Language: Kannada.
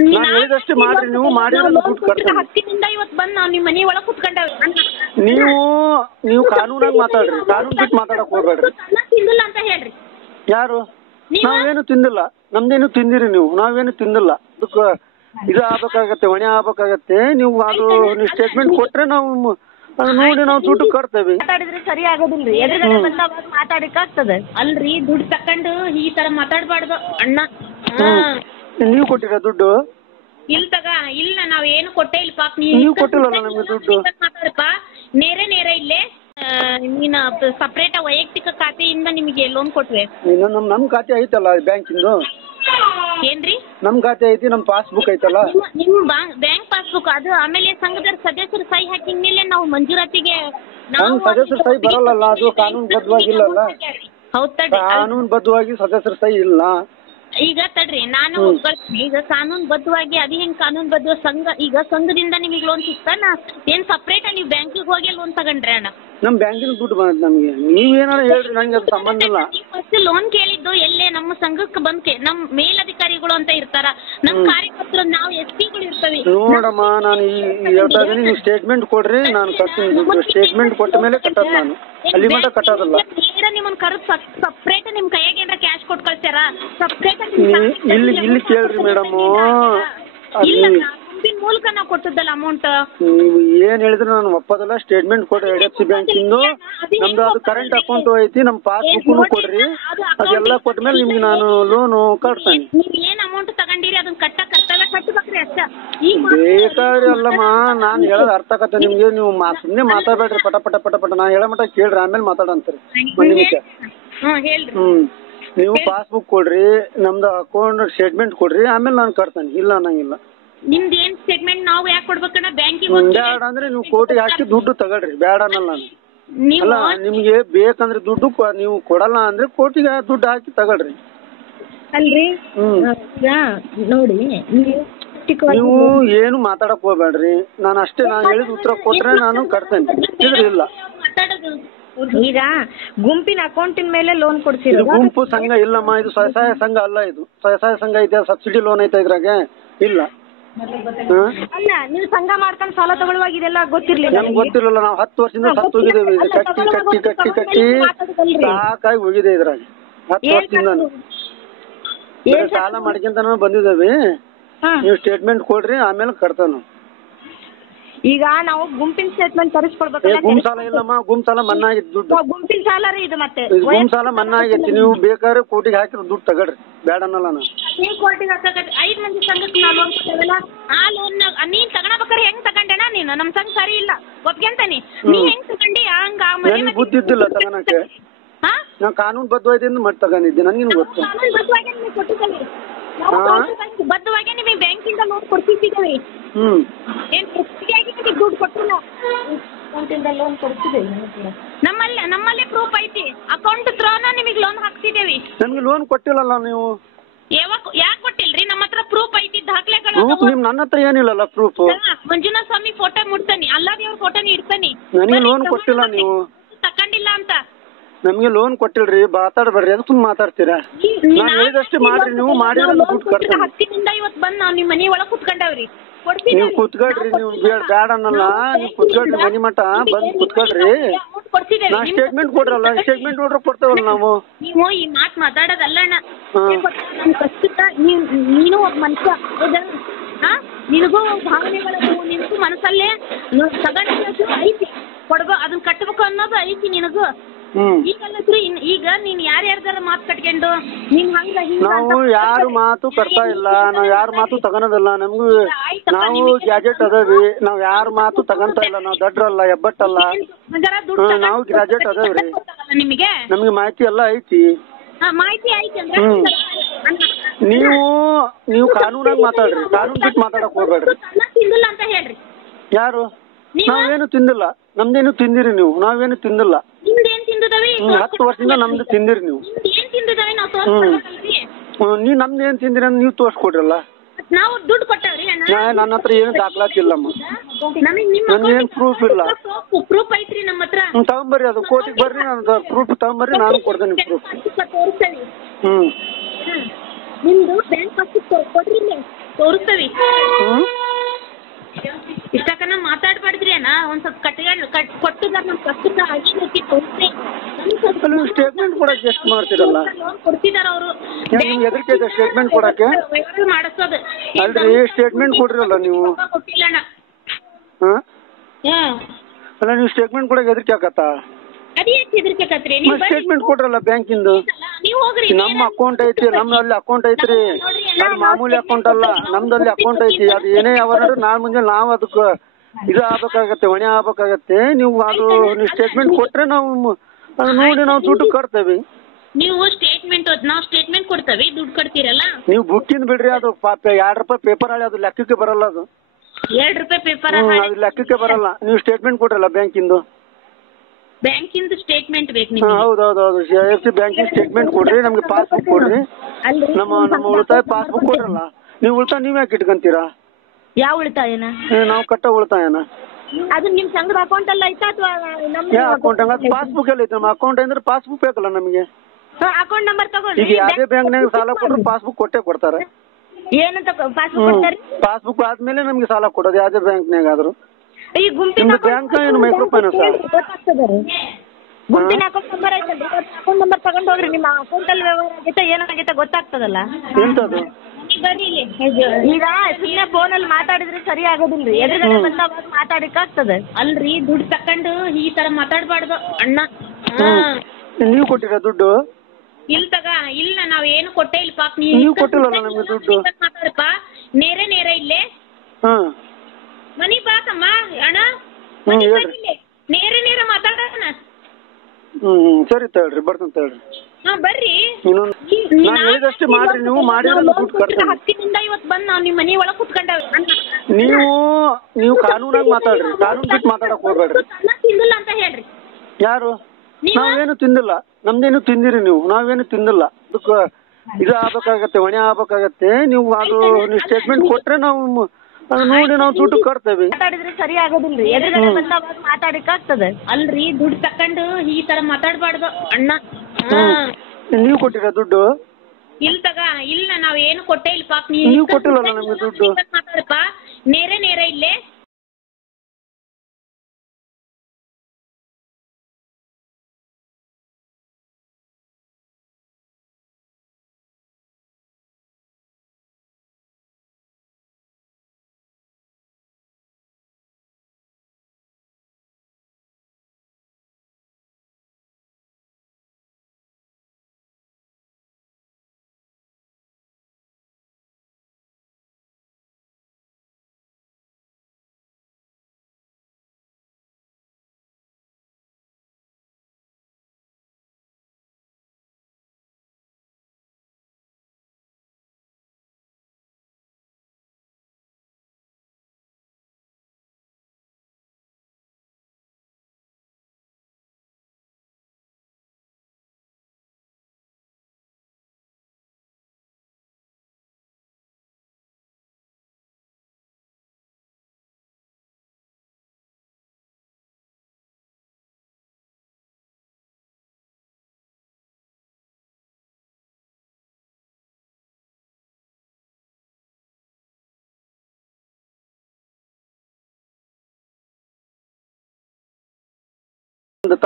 ನಾನು ಹೇಳಿದಷ್ಟೇ ಮಾಡ್ರಿ, ನೀವು ಮಾಡಿದ್ರೆ ದುಡ್ಡು ಕಟ್ತೀನಿ. ಹತ್ತಿನಿಂದ ಇವತ್ತು ಬಂದು ನಾವು ನಿಮ್ಮ ಮನೆ ಒಳಗೆ ಕುತ್ಕೊಂಡೇವೆ. ನೀವು ಕಾನೂನಾಗಿ ಮಾತಾಡ್ರಿ, ಕಾನೂನು ಬಿಟ್ಟು ಮಾತಾಡಕ್ ಹೋಗ್ಬೇಡ್ರಿ. ತಿಂದಿಲ್ಲ ಅಂತ ಹೇಳ್ರಿ. ಯಾರು? ನಾವೇನು ತಿಂದಿಲ್ಲ, ನಮ್ದೇನು ತಿಂದಿರಿ ನೀವು? ನಾವೇನು ತಿಂದಿಲ್ಲ. ಅದಕ್ಕೆ ಇದು ಆಗ್ಬೇಕಾಗತ್ತೆ, ಹೊಣೆ ಆಗ್ಬೇಕಾಗತ್ತೆ. ನೀವು ಅದು ನೀವು ಸ್ಟೇಟ್ಮೆಂಟ್ ಕೊಟ್ರೆ ನಾವು ನೋಡಿ ನಾವು ದುಡ್ಡು ಕಟ್ತೇವೆ. ಮಾತಾಡಿದ್ರೆ ಸರಿ ಆಗೋದಿಲ್ರಿ, ಎದುರುಗಡೆ ಬಂದಾಗ ಮಾತಾಡಕ್ ಆಗ್ತದೆ ಅಲ್ರಿ. ದುಡ್ಡು ತಕೊಂಡು ಈ ತರ ಮಾತಾಡಬಾರ್ದು ಅಣ್ಣ. ನೀವು ಕೊಟ್ಟಿರ ದುಡ್ಡು? ಇಲ್ಲ ತಗ, ಇಲ್ಲ ನಾವ್ ಏನು ಕೊಟ್ಟೇ ಇಲ್ಲ ಪಾಪ. ನೀವು ಕೊಟ್ಟಿಲ್ಲಲ್ಲ ನಮ್ಗೆ ದುಡ್ಡು. ಮಾತಾಡಪ್ಪ ನೇರ ಇಲ್ಲೇ. ನೀನು ಸಪ್ರೇಟ್ ವೈಯಕ್ತಿಕ ಖಾತೆಯಿಂದ ನಿಮಗೆ ಲೋನ್ ಕೊಟ್ವೆ. ನಮ್ ಖಾತೆ ಐತಲ್ಲ ಬ್ಯಾಂಕಿಂದು. ಏನ್ರಿ? ನಮ್ ಖಾತೆ ಐತಿ, ನಮ್ ಪಾಸ್ಬುಕ್ ಐತಲ್ಲ. ನಿಮ್ ಬ್ಯಾಂಕ್ ಪಾಸ್ಬುಕ್ ಅದು. ಆಮೇಲೆ ಸಂಘದ ಸದಸ್ಯರು ಸಹಿ ಹಾಕಿದ ಮೇಲೆ ನಾವು ಮಂಜೂರಾತಿಗೆ ಸದಸ್ಯರ ಸಹಿ ಬರಲ್ಲ, ಅದು ಕಾನೂನು ಬದ್ಧವಾಗಿಲ್ಲಲ್ಲ. ಹೌದ್ ತಡ್ರಿ, ಕಾನೂನು ಬದ್ಧವಾಗಿ ಸದಸ್ಯರ ಸಹಿ ಇಲ್ಲ. ಈಗ ತಡ್ರಿ ನಾನು ಒಪ್ಕೊಳ್ತೀನಿ. ಈಗ ಕಾನೂನು ಬದ್ಧವಾಗಿ ಅದು ಹೆಂಗ್ ಕಾನೂನು ಬದ್ಧ? ಈಗ ಸಂಘದಿಂದ ನಿಮಗೆ ಲೋನ್ ಸಿಗ್ತಾನ ಏನ್ ಸಪ್ರೇಟ್ ನೀವು ಬ್ಯಾಂಕಿಗೆ ಹೋಗಿ ಲೋನ್ ತಗೊಂಡ್ರೆ ಅಣ್ಣ? ನಮ್ ಬ್ಯಾಂಕಿನ ದುಡ್ಡು ಬಂದ ನಮ್ಗೆ. ನೀವೇನಾರ ಹೇಳ್ರಿ, ನಂಗೆ ಅದು ಸಂಬಂಧ ಇಲ್ಲ. ಫಸ್ಟ್ ಲೋನ್ ಕೇಳಿದ್ದು ಎಲ್ಲೇ? ನಮ್ಮ ಸಂಘಕ್ಕೆ ಬಂದ್ ನಮ್ಮ ಮೇಲಧಿಕಾರಿಗಳು ಅಂತ ಇರ್ತಾರ, ನಮ್ಮ ಕಾರ್ಯಕರ್ತರು, ನಾವು SP-ಗಳು ಇರ್ತವೆ. ನೋಡಮ್ಮ, ನಾನು ಹೇಳ್ತಾ ಇದೀನಿ, ನೀವು ಸ್ಟೇಟ್ಮೆಂಟ್ ಕೊಡ್ರಿ, ನಾನು ಕಟ್ತೀನಿ ದುಡ್ಡು. ಸ್ಟೇಟ್ಮೆಂಟ್ ಕೊಟ್ಟ ಮೇಲೆ ಕಟ್ಟೋದು, ನಾನು ಅಲ್ಲಿ ಮಟ್ಟ ಕಟ್ಟೋದಲ್ಲ. ನಿಮ್ಮನ್ನ ಕರೆದು ಸಪ್ರೇಟ್ ನಿಮ್ ಕೈಯಾಗ ಏನಾರ ಕ್ಯಾಶ್ ಕೊಟ್ಟು ಕಳ್ಸ್ಯಾರ? ಸಪ್ರೇಟ್ ಇಲ್ಲಿ ಕೇಳ್ರಿ ಮೇಡಮ್, ಮೂಲಕ ನಾವು ಕೊಟ್ಟದ್ದಲ್ಲ ಅಮೌಂಟ್. ನೀವು ಏನ್ ಹೇಳಿದ್ರೆ ನಾನು ಒಪ್ಪೋದಲ್ಲ. ಸ್ಟೇಟ್ಮೆಂಟ್ ಕೊಡ್ರಿ, HDFC ಬ್ಯಾಂಕಿಂದು. ನಮ್ದು ಅದು ಕರೆಂಟ್ ಅಕೌಂಟ್ ಐತಿ, ನಮ್ ಪಾಸ್ಬುಕ್ ಕೊಡ್ರಿ. ಅದೆಲ್ಲ ಕೊಟ್ಮೇಲೆ ನಿಮ್ಗೆ ನಾನು ಲೋನು ಕಟ್ತೇನೆ. ನೀವ್ ಏನ್ ಅಮೌಂಟ್ ತಗೊಂಡಿರಿ ಅದನ್ನ ಕರ್ತವ್ಯ ಕಟ್ಟಬೇಕ್ರಿ ಅಷ್ಟ. ಬೇಕಾದ್ರೆ ಅಲ್ಲಮ್ಮ, ನಾನು ಹೇಳೋದು ಅರ್ಥ ಆಗತ್ತೆ ನಿಮ್ಗೆ. ನೀವು ಸುಮ್ಮನೆ ಮಾತಾಡ್ಬೇಡ್ರಿ, ಪಟ ಪಟ ಪಟ ಪಟ. ನಾ ಹೇಳೋ ಮಟ್ಟ ಕೇಳ್ರಿ, ಆಮೇಲೆ ಮಾತಾಡಂತೀರಿ. ನೀವು ಪಾಸ್ಬುಕ್ ಕೊಡ್ರಿ, ನಮ್ದು ಅಕೌಂಟ್ ಸ್ಟೇಟ್ಮೆಂಟ್ ಕೊಡ್ರಿ, ಆಮೇಲೆ ನಾನು ಕಟ್ತೇನೆ. ಇಲ್ಲ ಅನ್ನಂಗಿಲ್ಲ. ನಿಮ್ದು ಏನ್ ಸ್ಟೇಟ್ಮೆಂಟ್ ನಾವು ಯಾಕೆ ಕೊಡ್ಬೇಕಣ್ಣ? ಬ್ಯಾಂಕಿಗೆ ಬೇಡ ಅಂದ್ರೆ ನೀವು ಕೋರ್ಟಿಗೆ ಹಾಕಿ ದುಡ್ಡು ತಗೊಳ್ರಿ. ಬೇಡ ಅನ್ನಲ್ಲ ನಾನು. ಅಲ್ಲ, ನಿಮ್ಗೆ ಬೇಕಂದ್ರೆ ದುಡ್ಡು ನೀವು ಕೊಡಲ್ಲ ಅಂದ್ರೆ ಕೋರ್ಟಿಗೆ ದುಡ್ಡು ಹಾಕಿ ತಗೊಳ್ರಿ. ಅಲ್ರಿ ನೋಡಿ, ನೀವು ಏನು ಮಾತಾಡಕ್ ಹೋಗ್ಬೇಡ್ರಿ. ನಾನು ಅಷ್ಟೇ, ನಾನು ಹೇಳಿದ ಉತ್ತರ ಕೊಟ್ರೆ ನಾನು ಕಟ್ತೇನೆ, ಇದ್ರೆ ಇಲ್ಲ. ಈಗ ಗುಂಪಿನ ಅಕೌಂಟಿನ ಮೇಲೆ ಲೋನ್ ಕೊಡ್ತೀರಿ? ಇದು ಗುಂಪು ಸಂಘ ಇಲ್ಲಮ್ಮ, ಇದು ಸ್ವಸಹಾಯ ಸಂಘ ಅಲ್ಲ. ಇದು ಸ್ವಸಹಾಯ ಸಂಘ ಐತೆ, ಸಬ್ಸಿಡಿ ಲೋನ್ ಐತೆ ಇದ್ರಾಗ. ಇಲ್ಲ. ಅಲ್ಲ, ನೀವು ಸಂಘ ಮಾಡ್ಕೊಂಡು ಸಾಲ ತಗೊಳ್ಳುವಾಗ ಇದೆಲ್ಲ ಗೊತ್ತಿರ್ಲಿಲ್ಲ? ನಮ್ಗೆ ಗೊತ್ತಿರಲಿಲ್ಲ. ನಾವು 10 ವರ್ಷದಿಂದ ಸತ್ತು ಹೋಗಿದ್ದೇವೆ. ಇದು ಕಟ್ಟಿ ಕಟ್ಟಿ ಕಟ್ಟಿ ಕಟ್ಟಿ ಸಾಕಾಗಿ ಹೋಗಿದೆ ಇದ್ರಾಗ. 10 ವರ್ಷದಿಂದ ಸಾಲ ಮಾಡ್ಕೊಂತ ಬಂದಿದ್ದೇವೆ. ನೀವು ಸ್ಟೇಟ್ಮೆಂಟ್ ಕೊಡ್ರಿ, ಆಮೇಲೆ ಕಟ್ತಾನ. ಈಗ ನಾವು ಗುಂಪಿನ ಸ್ಟೇಟ್ಮೆಂಟ್ ತರಿಸ್ಕೊಡ್ಬೇಕಲ್ಲ? ಗುಂಪು ಸಾಲ ಇಲ್ಲಮ್ಮ, ಗುಂಪು ಸಾಲ ಮನ್ನಾ ಆಗೈತಿ ದುಡ್ಡು. ಗುಂಪಿನ ಸಾಲ ರೀ ಇದು. ಮತ್ತೆ ಗುಂಪು ಸಾಲ ಮನ್ನಾ ಆಗೈತಿ. ನೀವು ಬೇಕಾದ್ರೆ ಕೋರ್ಟಿಗೆ ಹಾಕಿರೋ ದುಡ್ಡು ತಗೊಳ್ರಿ, ಬೇಡ ಅನ್ನಲ್ಲ ನಾನು. ನೀವು ಕೋರ್ಟಿಗೆ ಹಾಕಕ್ಕೆ 5 ಮಂದಿ ಸಂಘಕ್ಕೆ ನಾವು ಲೋನ್ ಕೊಟ್ಟೇವಲ್ಲ, ಆ ಲೋನ್ ನೀನ್ ತಗೊಳ್ಬೇಕಾರೆ ಹೆಂಗ್ ತಗೊಂಡೆನ ನೀನು? ನಮ್ ಸಂಘ ಸರಿ ಇಲ್ಲ ಒಪ್ಕೊಂತಾನೆ. ನೀ ಹೆಂಗ್ ತಗೊಂಡಿ? ಹಂಗ ಬುದ್ಧಿ ಇದ್ದಿಲ್ಲ ತಗೊಳಕ್ಕೆ. ನಾ ಕಾನೂನು ಬದ್ಧವಾದ ಮತ್ತೆ ತಗೊಂಡಿದ್ದೆ, ನನ್ಗೇನು ಗೊತ್ತು. ಬದ್ಧವಾಗಿ ನಿಮಗೆ ಬ್ಯಾಂಕಿಂದ ಲೋನ್ ಕೊಡ್ತಿದ್ದೀವಿ. ಏನ್ ದುಡ್ಡು ಕೊಟ್ಟಿಲ್ಲ, ಲೋನ್ ಕೊಡ್ತಿದ್ದೇವೆ. ನಮ್ಮಲ್ಲೇ ಪ್ರೂಫ್ ಐತಿ. ಅಕೌಂಟ್ ತ್ರೋನ ನಿಮಗೆ ಲೋನ್ ಹಾಕ್ತಿದ್ದೇವೆ. ನಮ್ಗೆ ಲೋನ್ ಕೊಟ್ಟಿಲ್ಲಲ್ಲ ನೀವು? ಯಾಕೆ ಕೊಟ್ಟಿಲ್ರಿ? ನಮ್ಮ ಹತ್ರ ಪ್ರೂಫ್ ಐತಿ, ದಾಖಲೆಗಳು. ನನ್ನ ಹತ್ರ ಏನಿಲ್ಲಲ್ಲ ಪ್ರೂಫ್. ಮಂಜುನಾಥ ಸ್ವಾಮಿ ಫೋಟೋ ಮುಡ್ತಾನೆ, ಅಲ್ಲಾದೇವ್ರ ಫೋಟೋನ ಇಡ್ತಾನೆ. ನನಗೆ ಲೋನ್ ಕೊಟ್ಟಿಲ್ಲ ನೀವು. ತಕೊಂಡಿಲ್ಲ ಅಂತ ನಮ್ಗೆ ಲೋನ್ ಕೊಟ್ಟಿಲ್ರಿ. ಮಾತಾಡ್ಬೇಡ್ರಿ, ಅದು ತುಂಬ ಮಾತಾಡ್ತೀರಾ. ನಾನು ಹೇಳಿದಷ್ಟೇ ಮಾಡ್ರಿ, ನೀವು ಮಾಡಿದ್ರೆ ದುಡ್ಡು ಕಟ್ತೀನಿ. ಹತ್ತಿನಿಂದ ಇವತ್ತು ಬಂದು ನಾವು ನಿಮ್ಮ ಮನೆ ಒಳಗೆ ಕುತ್ಕೊಂಡವ್ರಿ. ನೀವು ಕುತ್ಕೊಳ್ರಿ, ನೀವು ಬೇಡ ಅನ್ನಲ್ಲ. ನೀವು ಕುತ್ಕೊಳ್ರಿ, ಮನಿ ಮಠ ಬಂದು ಕುತ್ಕೊಳ್ರಿ. ನಾ ಸ್ಟೇಟ್ಮೆಂಟ್ ಕೊಡ್ರಲ್ಲ, ಸ್ಟೇಟ್ಮೆಂಟ್ ನೋಡ್ರೆ ಕೊಡ್ತೇವಲ್ಲ ನಾವು. ನೀವು ಈ ಮಾತು ಮಾತಾಡೋದಲ್ಲಣ್ಣ. ನೀನು ಒಬ್ಬ ಮನುಷ್ಯ, ನಿನಗೂ ಭಾವನೆಗಳು, ನಿನಗೂ ಮನಸ್ಸಲ್ಲೇ ತಗೊಂಡು ಐತಿ, ಕೊಡ್ಬೋ ಅದನ್ನ ಕಟ್ಟಬೇಕು ಅನ್ನೋದು ಐತಿ ನಿನಗೂ. ಈಗ ನೀನ್ ಯಾರ್ಯಾರ್ದಾರ ಮಾತು ಕಟ್ಕೊಂಡು ನೀನ್ ಹಂಗ ನಾವು ಯಾರು ಮಾತು ಕಟ್ತಾ ಇಲ್ಲ, ನಾವ್ ಯಾರ ಮಾತು ತಗೊಳೋದಿಲ್ಲ. ನಮ್ಗೂ ನಾವು ಗ್ಯಾಜೆಟ್ ಅದಾವಿ, ನಾವ್ ಯಾರ ಮಾತು ತಗೊಂತ ಇಲ್ಲ. ನಾವ್ ದಡ್ರಲ್ಲ, ಎಬ್ಬಟ್ಟಲ್ಲ. ನಾವು ಗ್ಯಾಜೆಟ್ ಅದಾವ್ರಿ, ನಮ್ಗೆ ಮಾಹಿತಿ ಎಲ್ಲ ಐತಿ. ಮಾಹಿತಿ ಐತಿ ಅಂದ್ರೆ ನೀವು ಕಾನೂನಾಗಿ ಮಾತಾಡ್ರಿ, ಕಾನೂನು ಬಿಟ್ಟು ಮಾತಾಡಕ್ ಹೋಗ್ಬೇಡ್ರಿ. ತಿಂದಿಲ್ಲ ಅಂತ ಹೇಳ್ರಿ. ಯಾರು? ನಾವೇನು ತಿಂದಿಲ್ಲ. ನಮ್ದೇನು ತಿಂದಿರಿ ನೀವು? ನಾವೇನು ತಿಂದಿಲ್ಲ. 10 ವರ್ಷದಿಂದ ನಮ್ದು ತಿಂದಿರಿ ನೀವು. ನೀವು ನಮ್ದು ಏನ್ ತಿಂದಿರಿ ಅಂತ ನೀವು ತೋರ್ಸ್ಕೊಡ್ರಲ್ಲ. ನಾವು ದುಡ್ಡು ಕೊಟ್ಟವ್ರಿ. ನನ್ನ ಹತ್ರ ಏನು ದಾಖಲಾತಿ ಇಲ್ಲಮ್ಮ, ನನ್ಗೇನು ಪ್ರೂಫ್ ಇಲ್ಲ. ಪ್ರೂಫ್ ಐತ್ರಿ ನಮ್ಮ ಹತ್ರ. ತಗೊಂಬರ್ರಿ, ಅದು ಕೋರ್ಟಿಗೆ ಬರ್ರಿ, ನಾನು ಪ್ರೂಫ್ ತಗೊಂಬರ್ರಿ, ನಾನು ಕೊಡ್ತೇನೆ ಪ್ರೂಫ್. ನಿಮ್ದು ಬ್ಯಾಂಕ್ ಪಾಸ್ಬುಕ್ ಕೊಡ್ರಿ. ತೋರಿಸ್ತೇವಿ. ಹ್ಮ್ ಇಷ್ಟಕ್ಕನ ಮಾತಾಡ್ಬಾರ್ದ್ರಿ ಅಣ್ಣ, ಒಂದ್ ಸ್ವಲ್ಪ ಕೊಟ್ಟಿದಾರ ನಮ್ ಕಷ್ಟಕ್ಕೆ ಆಗಿದ್ದಕ್ಕೆ ತೋರಿಸ್ತೇವೆ. ನೀವು ಸ್ಟೇಟ್ಮೆಂಟ್ ಕೊಡಕ್ಕೆ ಎಷ್ಟು ಮಾಡ್ತೀರಲ್ಲ? ಲೋನ್ ಕೊಡ್ತಿದಾರ ಅವರು. ನಿಮ್ಗೆ ಹೆದರಿಕೆ ಇದೆ ಸ್ಟೇಟ್ಮೆಂಟ್ ಕೊಡಕ್ಕೆ? ವ್ಯವಹಾರ ಮಾಡಿಸೋದು. ಅಲ್ರಿ ಸ್ಟೇಟ್ಮೆಂಟ್ ಕೊಡ್ರಲ್ಲ ನೀವು. ಕೊಟ್ಟಿಲ್ಲ ಅಣ್ಣ. ಹಾಂ ಹ್ಮ್ ಅಲ್ಲ ನೀವು ಸ್ಟೇಟ್ಮೆಂಟ್ ಕೊಡಕ್ಕೆ ಹೆದರಿಕೆ ಆಗತ್ತಾ? ಅದೇ ಹೆದರ್ಕತ್ರಿ ನೀವು? ಸ್ಟೇಟ್ಮೆಂಟ್ ಕೊಡ್ರಲ್ಲ ಬ್ಯಾಂಕಿಂದು. ನೀವು ಹೋಗ್ರಿ. ನಮ್ಮ ಅಕೌಂಟ್ ಐತಿ, ನಮ್ಮಲ್ಲಿ ಅಕೌಂಟ್ ಐತ್ರಿ. ಅದು ಮಾಮೂಲಿ ಅಕೌಂಟ್ ಅಲ್ಲ, ನಮ್ದಲ್ಲಿ ಅಕೌಂಟ್ ಐತಿ. ಅದು ಏನೇ ಯಾವ ನಾಳೆ ಮುಂಜಾನೆ ನಾವು ಅದಕ್ಕೆ ಇದು ಆಗ್ಬೇಕಾಗತ್ತೆ, ಹೊಣೆ ಆಗ್ಬೇಕಾಗತ್ತೆ. ನೀವು ಅದು ನೀವು ಸ್ಟೇಟ್ಮೆಂಟ್ ಕೊಟ್ರೆ ನಾವು ಅದು ನೋಡಿ ನಾವು ದುಡ್ಡು ಕಟ್ತೇವೆ. ನೀವು ಸ್ಟೇಟ್ಮೆಂಟ್ ನಾವು ಸ್ಟೇಟ್ಮೆಂಟ್ ಕೊಡ್ತೇವೆ, ದುಡ್ಡು ಕಟ್ತೀರಲ್ಲ. ನೀವು ಬುಕ್ಕಿಂದ ಬಿಡ್ರಿ, ಅದು 2 ರೂಪಾಯಿ ಪೇಪರ್ ಹಾಳಿ ಅದು ಲೆಕ್ಕಕ್ಕೆ ಬರಲ್ಲ. ಅದು 2 ರೂಪಾಯಿ ಪೇಪರ್ ಅದು ಲೆಕ್ಕಕ್ಕೆ ಬರಲ್ಲ. ನೀವು ಸ್ಟೇಟ್ಮೆಂಟ್ ಕೊಡ್ರಲ್ಲ ಬ್ಯಾಂಕಿಂದು. ಬ್ಯಾಂಕಿಂದು ಸ್ಟೇಟ್ಮೆಂಟ್ ಬೇಕು ನಿಮಗೆ? ಹೌದೌದು, CIFC ಬ್ಯಾಂಕಿಂಗ್ ಸ್ಟೇಟ್ಮೆಂಟ್ ಕೊಡ್ರಿ, ನಮ್ಗೆ ಪಾಸ್ಬುಕ್ ಕೊಡ್ರಿ. ನಮ್ಮ ಉಳಿತಾಯ ಪಾಸ್ಬುಕ್ ಕೊಡ್ರಲ್ಲ. ನೀವು ಉಳಿತಾಯ ನೀವು ಯಾಕೆ ಇಟ್ಕೊಂತೀರಾ? ಯಾವ ಉಳಿತಾಯನ? ನಾವು ಕಟ್ಟೋ ಉಳಿತಾಯನ. ಅದು ನಿಮ್ಮ ಸಂಘದ ಅಕೌಂಟ್ ಅಲ್ಲ ಐತಾ ಅಥವಾ ನಮ್ಮ ಯಾವ ಅಕೌಂಟ್? ಹಂಗ ಪಾಸ್ಬುಕ್ ಎಲ್ಲ ಐತೆ. ನಮ್ಮ ಅಕೌಂಟ್ ಅಂದ್ರೆ ಪಾಸ್ಬುಕ್ ಬೇಕಲ್ಲ ನಮಗೆ. ಅಕೌಂಟ್ ನಂಬರ್ ತಗೊಳ್ಳಿ. ಈಗ ಯಾವುದೇ ಬ್ಯಾಂಕ್ನಾಗ ಸಾಲ ಕೊಟ್ಟರು ಪಾಸ್ಬುಕ್ ಕೊಟ್ಟೇ ಕೊಡ್ತಾರೆ. ಏನಂತ ಪಾಸ್ಬುಕ್ ಕೊಡ್ತಾರೆ? ಪಾಸ್ಬುಕ್ ಆದ್ಮೇಲೆ ನಮಗೆ ಸಾಲ ಕೊಡೋದು ಯಾವುದೇ ಬ್ಯಾಂಕ್ನಾಗ ಆದ್ರು. ಈ ಗುಂಪಿನ ಬ್ಯಾಂಕ್ ಏನು ಮೈಕ್ರೋ ಫೈನಾನ್ಸ್? ಗುಂಪಿನ ಅಕೌಂಟ್ ನಂಬರ್ ಐತಲ್ರಿ, ಅಕೌಂಟ್ ನಂಬರ್ ತಗೊಂಡು ಹೋಗ್ರಿ. ನಿಮ್ಮ ಅಕೌಂಟ್ ಅಲ್ಲಿ ವ್ಯವಹಾರ ಆಗೈತೆ ಏನಾಗೈತೆ ಗೊತ್ತಾಗ್ತದಲ್ಲ. ಎಂತದು? ಈಗ ಸುಮ್ಮನೆ ಫೋನಲ್ಲಿ ಮಾತಾಡಿದ್ರೆ ಸರಿ ಆಗೋದಿಲ್ರಿ, ಎದುರುಗಡೆ ಬಂದಾಗ ಮಾತಾಡಕ್ಕಾಗ್ತದೆ ಅಲ್ರಿ. ದುಡ್ಡು ತಕೊಂಡು ಈ ತರ ಮಾತಾಡಬಾರ್ದು ಅಣ್ಣ. ನೀವು ಕೊಟ್ಟಿರ ದುಡ್ಡು? ಇಲ್ಲ ನಾವ್ ಏನು ಕೊಟ್ಟೇ ಇಲ್ಲ ಪಾಪ. ನೀವು ಕೊಟ್ಟಿಲ್ಲಲ್ಲ ನಮ್ಗೆ ದುಡ್ಡು. ಮಾತಾಡಪ್ಪ ನೇರ ಇಲ್ಲೇ ಮನಿ ಬಾಕಮ್ಮ ಅಣ್ಣ, ಮನಿ ಬಂದಿಲ್ಲೇ ನೇರ ಮಾತಾಡೋಣ. ಸರಿ ತಗೊಳ್ರಿ, ಬರ್ತಂತ ಹೇಳ್ರಿ. ಬರ್ರಿ. ನಾನು ಹೇಳಿದಷ್ಟೇ ಮಾಡ್ರಿ, ನೀವು ಮಾಡಿದ್ರೆ ದುಡ್ಡು ಕಟ್ತೀನಿ. 10 ಇವತ್ತು ಬಂದು ನಾವು ನಿಮ್ಮ ಮನೆ ಒಳಗೆ ಕುತ್ಕೊಂಡೇವೆ. ನೀವು ಕಾನೂನಾಗಿ ಮಾತಾಡ್ರಿ, ಕಾನೂನು ಬಿಟ್ಟು ಮಾತಾಡಕ್ ಹೋಗ್ಬೇಡ್ರಿ. ತಿಂದಿಲ್ಲ ಅಂತ ಹೇಳ್ರಿ. ಯಾರು? ನಾವೇನು ತಿಂದಿಲ್ಲ, ನಮ್ದೇನು ತಿಂದಿರಿ ನೀವು? ನಾವೇನು ತಿಂದಿಲ್ಲ. ಅದಕ್ಕೆ ಇದು ಆಗ್ಬೇಕಾಗತ್ತೆ, ಹೊಣೆ ಆಗ್ಬೇಕಾಗತ್ತೆ. ನೀವು ಅದು ನೀವು ಸ್ಟೇಟ್ಮೆಂಟ್ ಕೊಟ್ರೆ ನಾವು ಅದು ನೋಡಿ ನಾವು ದುಡ್ಡು ಕಟ್ತೇವೆ. ಮಾತಾಡಿದ್ರೆ ಸರಿ ಆಗೋದಿಲ್ರಿ, ಎದುರುಗಡೆ ಬಂದಾಗ ಮಾತಾಡಕ್ಕಾಗ್ತದೆ ಅಲ್ರಿ. ದುಡ್ಡು ತಕೊಂಡು ಈ ತರ ಮಾತಾಡಬಾರ್ದು ಅಣ್ಣ. ನೀವು ಕೊಟ್ಟಿರ ದುಡ್ಡು? ಇಲ್ಲ ನಾವ್ ಏನು ಕೊಟ್ಟೇ ಇಲ್ಲ ಪಾಪ. ನೀವು ಕೊಟ್ಟಿಲ್ಲಲ್ಲ ನಮ್ಗೆ ದುಡ್ಡು. ಮಾತಾಡಪ್ಪ ನೇರ ಇಲ್ಲೇ. ಒಂದು